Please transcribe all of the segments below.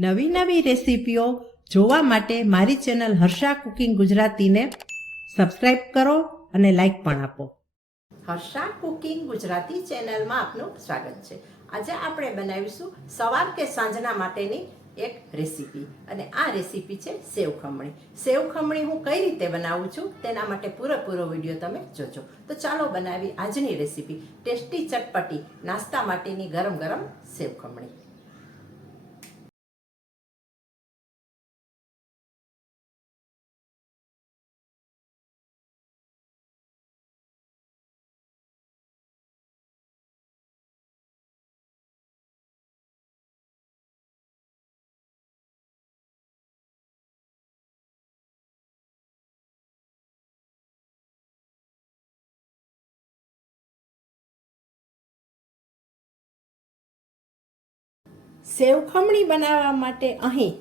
નવી નવી રેસીપીઓ જોવા માટે મારી ચેનલ હર્ષા કુકિંગ ગુજરાતીને સબસ્ક્રાઇબ કરો અને લાઈક પણ આપો. હર્ષા કુકિંગ ગુજરાતી ચેનલમાં આપનું સ્વાગત છે. આજે આપણે બનાવીશું સવાર કે સાંજના માટેની એક રેસીપી. અને આ રેસીપી છે સેવ ખમણી. સેવ ખમણી હું કઈ રીતે બનાવું છું તેના માટે પૂરેપૂરો વીડિયો તમે જોજો. તો ચાલો બનાવી આજની રેસીપી. ટેસ્ટી ચટપટી, નાસ્તા માટેની ગરમ ગરમ સેવ ખમણી. સેવ ખમણી બનાવવા માટે અહીં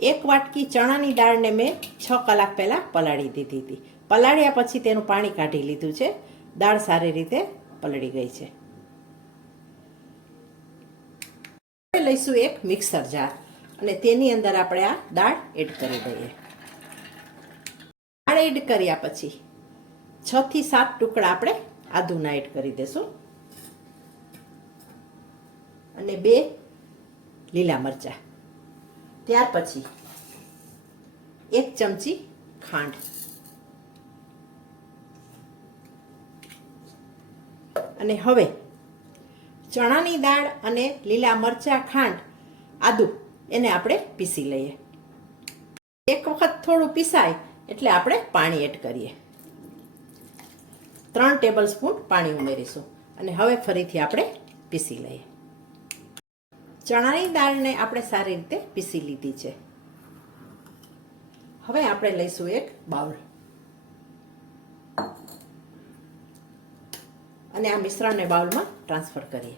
એક વાટકી ચણાની દાળને મેં છ કલાક પહેલાં પલાળી દીધી હતી. પલાળ્યા પછી તેનું પાણી કાઢી લીધું છે. દાળ સારી રીતે પલળી ગઈ છે. લઈશું એક મિક્સર જાર અને તેની અંદર આપણે આ દાળ એડ કરી દઈએ. દાળ એડ કર્યા પછી છ થી સાત ટુકડા આપણે આદુના એડ કરી દેશું. અને બે લીલા મરચાં. ત્યાર પછી એક ચમચી ખાંડ. અને હવે ચણાની દાળ અને લીલા મરચાં ખાંડ આદુ એને આપણે પીસી લઈએ. એક વખત થોડું પીસાય એટલે આપણે પાણી એડ કરીએ. ત્રણ ટેબલ સ્પૂન પાણી ઉમેરીશું. અને હવે ફરીથી આપણે પીસી લઈએ. ચણાની દાળને આપણે સારી રીતે પીસી લીધી છે. હવે આપણે લઈશું એક બાઉલ. અને આ મિશ્રણને બાઉલમાં ટ્રાન્સફર કરીએ.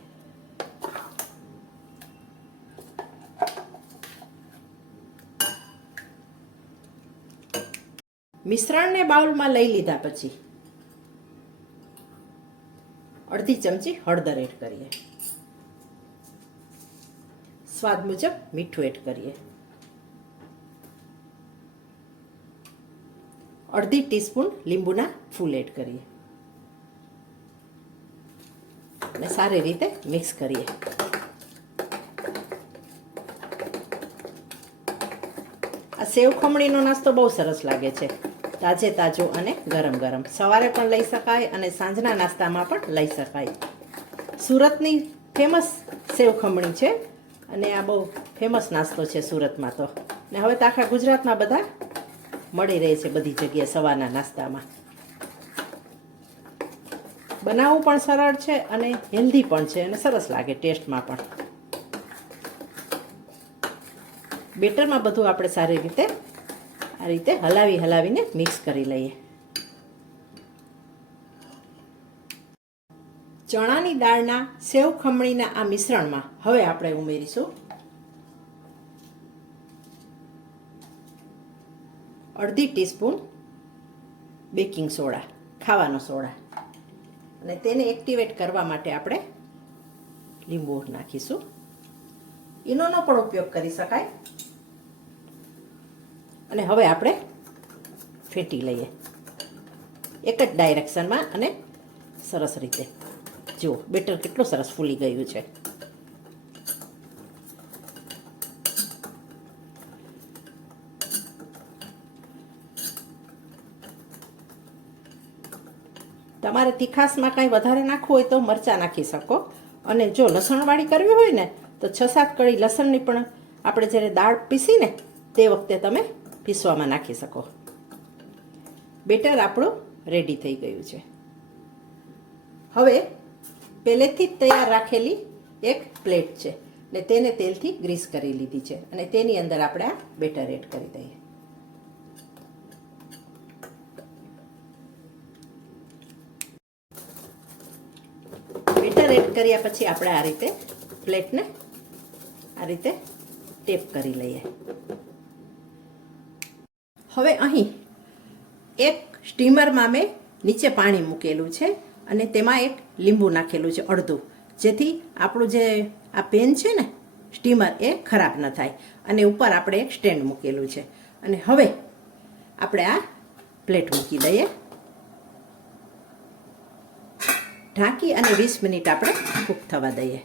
મિશ્રણને બાઉલમાં લઈ લીધા પછી અડધી ચમચી હળદર એડ કરીએ. સ્વાદ મુજબ મીઠું એડ કરીએ. અડધી ટીસ્પૂન લીંબુના ફૂલ એડ કરીએ. અને સારી રીતે મિક્સ કરીએ. આ સેવ ખમણીનો નાસ્તો બહુ સરસ લાગે છે. તાજે તાજો અને ગરમ ગરમ. સવારે પણ લઈ શકાય અને સાંજના નાસ્તામાં પણ લઈ શકાય. સુરતની ફેમસ સેવ ખમણી છે અને આ બહુ ફેમસ નાસ્તો છે સુરતમાં તો. ને હવે તો આખા ગુજરાતમાં બધા મળી રહે છે બધી જગ્યાએ સવારના નાસ્તામાં. બનાવવું પણ સરળ છે અને હેલ્ધી પણ છે અને સરસ લાગે ટેસ્ટમાં પણ. બેટરમાં બધું આપણે સારી રીતે, આ રીતે હલાવી હલાવીને મિક્સ કરી લઈએ. ચણાની દાળના સેવ ખમણીના આ મિશ્રણમાં હવે આપણે ઉમેરીશું. અડધી ટીસ્પૂન બેકિંગ સોડા, ખાવાનો સોડા. અને તેને એક્ટિવેટ કરવા માટે આપણે લીંબુ નાખીશું. ઈનોનો પણ ઉપયોગ કરી શકાય. અને હવે આપણે ફેટી લઈએ. એક જ ડાયરેક્શનમાં અને સરસ રીતે. જુઓ, બેટર કેટલું સરસ ફૂલી ગયું છે. તમારે તીખાસમાં કાંઈ વધારે નાખવું હોય તો મરચાં નાખી શકો. અને જો લસણવાળી કરવી હોય ને, તો છ સાત કળી લસણની પણ આપણે જ્યારે દાળ પીસીને તે વખતે તમે પીસવામાં નાખી શકો. બેટર આપણું રેડી થઈ ગયું છે. હવે પહેલેથી જ તૈયાર રાખેલી એક પ્લેટ છે ને તેને તેલથી ગ્રીસ કરી લીધી છે અને તેની અંદર આપણે આ બેટર એડ કરી દઈએ. બેટર એડ કર્યા પછી આપણે આ રીતે પ્લેટને આ રીતે ટેપ કરી લઈએ. હવે અહીં એક સ્ટીમરમાં મેં નીચે પાણી મૂકેલું છે અને તેમાં એક લીંબુ નાખેલું છે અડધું. જેથી આપણું જે આ પેન છે ને, સ્ટીમર એ ખરાબ ન થાય. અને ઉપર આપણે એક સ્ટેન્ડ મૂકેલું છે. અને હવે આપણે આ પ્લેટ મૂકી દઈએ. ઢાંકી અને વીસ મિનિટ આપણે કૂક થવા દઈએ.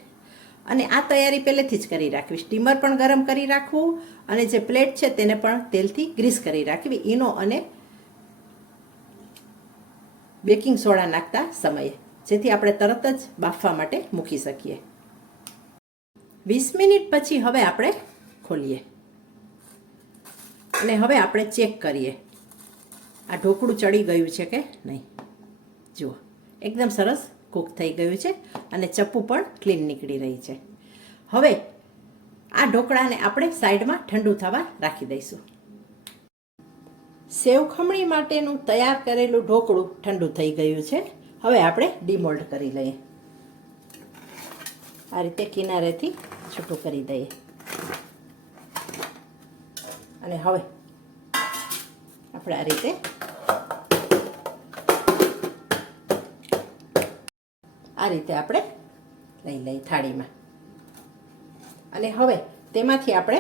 અને આ તૈયારી પહેલેથી જ કરી રાખવી. સ્ટીમર પણ ગરમ કરી રાખવું અને જે પ્લેટ છે તેને પણ તેલથી ગ્રીસ કરી રાખવી. ઈનો અને બેકિંગ સોડા નાખતા સમયે. જેથી આપણે તરત જ બાફવા માટે મૂકી શકીએ. વીસ મિનિટ પછી હવે આપણે ખોલીએ. અને હવે આપણે ચેક કરીએ. આ ઢોકળું ચડી ગયું છે કે નહીં? જુઓ, એકદમ સરસ કૂક થઈ ગયું છે અને ચપ્પુ પણ ક્લીન નીકળી રહી છે. હવે આ ઢોકળાને આપણે સાઈડમાં ઠંડુ થવા રાખી દઈશું. સેવ ખમણી માટેનું તૈયાર કરેલું ઢોકળું ઠંડુ થઈ ગયું છે. હવે આપણે ડીમોલ્ડ કરી લઈએ. આ રીતે કિનારેથી છૂટું કરી દઈએ. અને હવે આપણે આ રીતે આ રીતે આપણે લઈ લઈ થાળીમાં. અને હવે તેમાંથી આપણે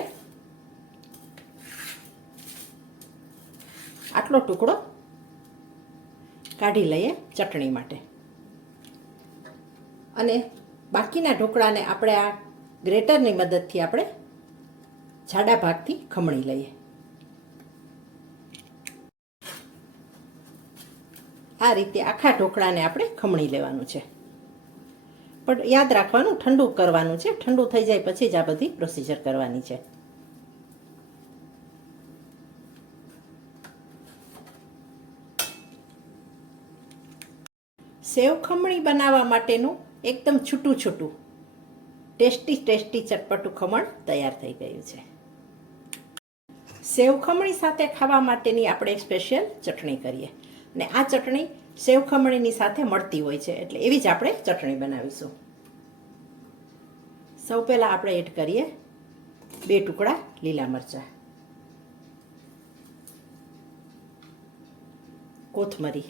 આટલો ટુકડો કાઢી લઈએ ચટણી માટે. અને બાકીના ઢોકળાને આપણે આ ગ્રેટરની મદદથી આપણે જાડા ભાગથી ખમણી લઈએ. આ રીતે આખા ઢોકળાને આપણે ખમણી લેવાનું છે. પણ યાદ રાખવાનું, ઠંડુ કરવાનું છે. ઠંડુ થઈ જાય પછી જ આ બધી પ્રોસીજર કરવાની છે. સેવ ખમણી બનાવવા માટેનું એકદમ છૂટું છૂટું, ટેસ્ટી ટેસ્ટી ચટપટું ખમણ તૈયાર થઈ ગયું છે. સેવ ખમણી સાથે ખાવા માટેની આપણે સ્પેશિયલ ચટણી કરીએ. અને આ ચટણી સેવ ખમણીની સાથે મળતી હોય છે, એટલે એવી જ આપણે ચટણી બનાવીશું. સૌ પહેલાં આપણે એડ કરીએ બે ટુકડા લીલા મરચાં. કોથમરી.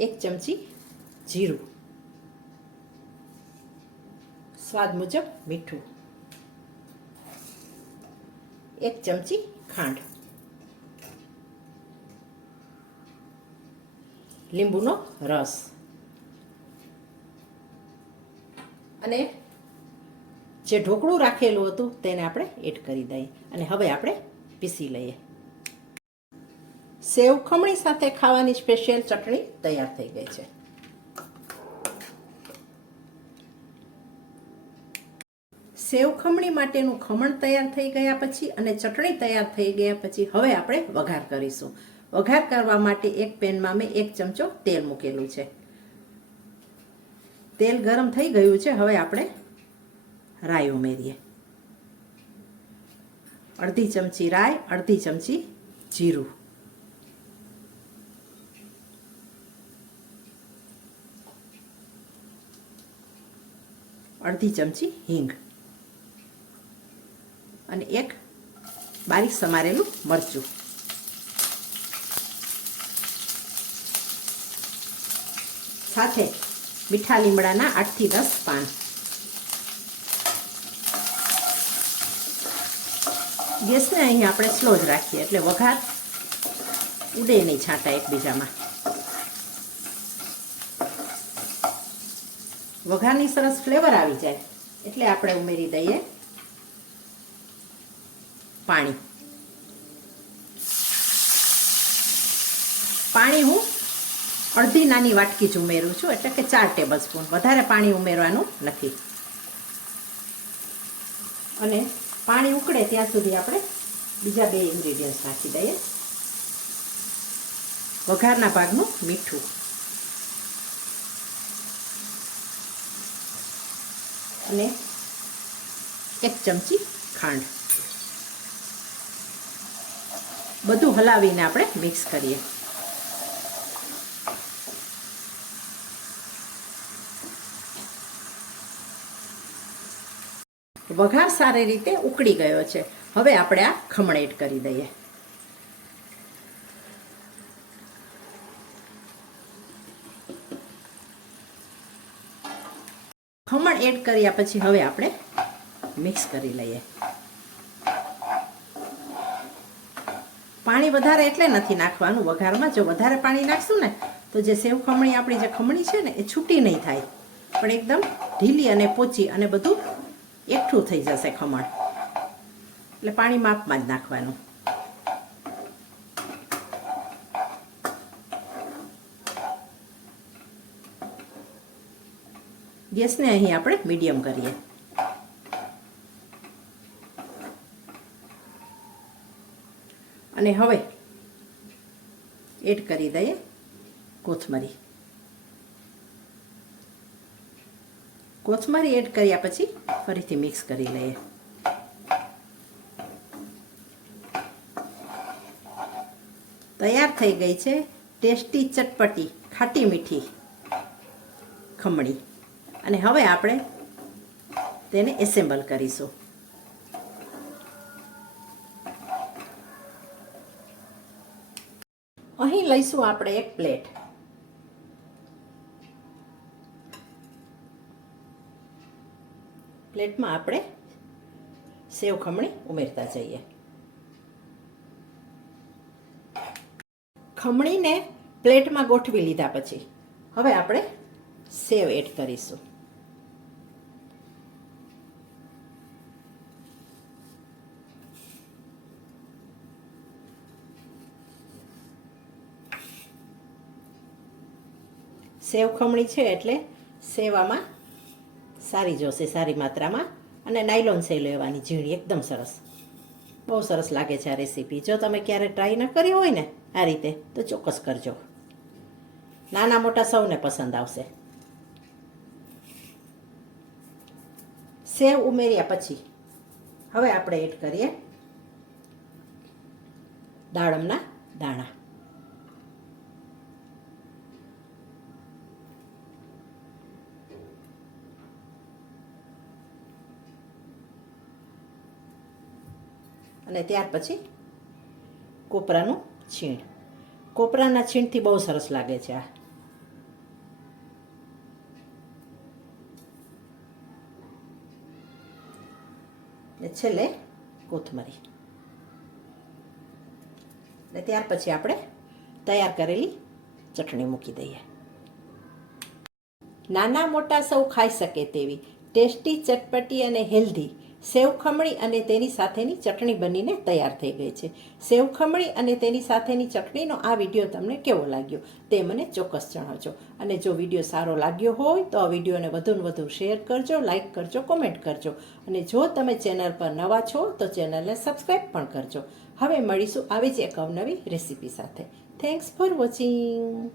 એક ચમચી જીરું. સ્વાદ મુજબ મીઠું. એક ચમચી ખાંડ. લીંબુનો રસ. અને જે ઢોકળું રાખેલું હતું તેને આપણે એડ કરી દઈએ. અને હવે આપણે પીસી લઈએ. સેવ ખમણી સાથે ખાવાની સ્પેશિયલ ચટણી તૈયાર થઈ ગઈ છે. સેવ ખમણી માટેનું ખમણ તૈયાર થઈ ગયા પછી અને ચટણી તૈયાર થઈ ગયા પછી હવે આપણે વઘાર કરીશું. વઘાર કરવા માટે એક પેનમાં મેં એક ચમચો તેલ મૂકેલું છે. તેલ ગરમ થઈ ગયું છે, હવે આપણે રાઈ ઉમેરીએ. અડધી ચમચી રાઈ, અડધી ચમચી જીરું. અડધી ચમચી હિંગ. અને એક બારીક સમારેલું મરચું. સાથે મીઠા લીમડાના આઠથી દસ પાન. ગેસને અહીં આપણે સ્લો જ રાખીએ એટલે વઘાર ઉડે નહીં છાંટા એકબીજામાં. વઘારની સરસ ફ્લેવર આવી જાય. એટલે આપણે ઉમેરી દઈએ. પાણી. પાણી હું અડધી નાની વાટકી જ ઉમેરું છું. એટલે કે ચાર ટેબલ સ્પૂન વધારે પાણી ઉમેરવાનું નથી. અને પાણી ઉકળે ત્યાં સુધી આપણે બીજા બે ઇન્ગ્રીડિયન્ટ્સ નાખી દઈએ. વઘારના ભાગનું મીઠું. અને એક ચમચી ખાંડ. બધું હલાવીને આપણે મિક્સ કરીએ. વઘાર સારી રીતે ઉકળી ગયો છે. હવે આપણે આ ખમણ એડ કરી દઈએ. ખમણ એડ કર્યા પછી હવે આપણે મિક્સ કરી લઈએ. પાણી વધારે એટલે નથી નાખવાનું. વઘારમાં જો વધારે પાણી નાખશું ને, તો જે સેવ ખમણી આપણી જે ખમણી છે ને, એ છૂટી નહીં થાય. પણ એકદમ ઢીલી અને પોચી અને બધું એકઠું થઈ જશે ખમણ. એટલે પાણી માપમાં જ નાખવાનું. ગેસને અહીં આપણે મીડિયમ કરીએ. અને હવે એડ કરી દઈએ કોથમરી. કોથમરી એડ કર્યા પછી ફરીથી મિક્સ કરી લઈએ. તૈયાર થઈ ગઈ છે ટેસ્ટી ચટપટી ખાટી મીઠી ખમણી. અને હવે આપણે તેને એસેમ્બલ કરીશું. અહીં લઈશું આપણે એક પ્લેટ. પ્લેટમાં આપણે સેવ ખમણી ઉમેરતા જઈએ. ખમણીને પ્લેટમાં ગોઠવી લીધા પછી હવે આપણે સેવ એડ કરીશું. સેવ ખમણી છે એટલે સેવામાં સારી જોશે, સારી માત્રામાં. અને નાયલોન સેવ લેવાની ઝીણી, એકદમ સરસ. બહુ સરસ લાગે છે આ રેસીપી જો તમે ક્યારે ટ્રાય ન કરી હોય ને આ રીતે, તો ચોક્કસ કરજો. નાના મોટા સૌને પસંદ આવશે. સેવ ઉમેર્યા પછી, હવે આપણે એડ કરીએ દાડમના દાણા. અને ત્યાર પછી કોપરાનું છીણ. કોપરાના છીણથી બહુ સરસ લાગે છે આ. છેલ્લે કોથમરી. ને ત્યાર પછી આપણે તૈયાર કરેલી ચટણી મૂકી દઈએ. નાના મોટા સૌ ખાઈ શકે તેવી ટેસ્ટી, ચટપટી અને હેલ્ધી સેવ ખમણી અને તેની સાથેની ચટણી બનીને તૈયાર થઈ ગઈ છે. સેવ ખમણી અને તેની સાથેની ચટણીનો આ વીડિયો તમને કેવો લાગ્યો તે મને ચોક્કસ જણાવજો. અને જો વીડિયો સારો લાગ્યો હોય તો આ વિડીયોને વધુને વધુ શેર કરજો લાઇક કરજો, કોમેન્ટ કરજો. અને જો તમે ચેનલ પર નવા છો તો ચેનલને સબસ્ક્રાઈબ પણ કરજો. હવે મળીશું આવી જ એક અવનવી રેસીપી સાથે. Thanks for watching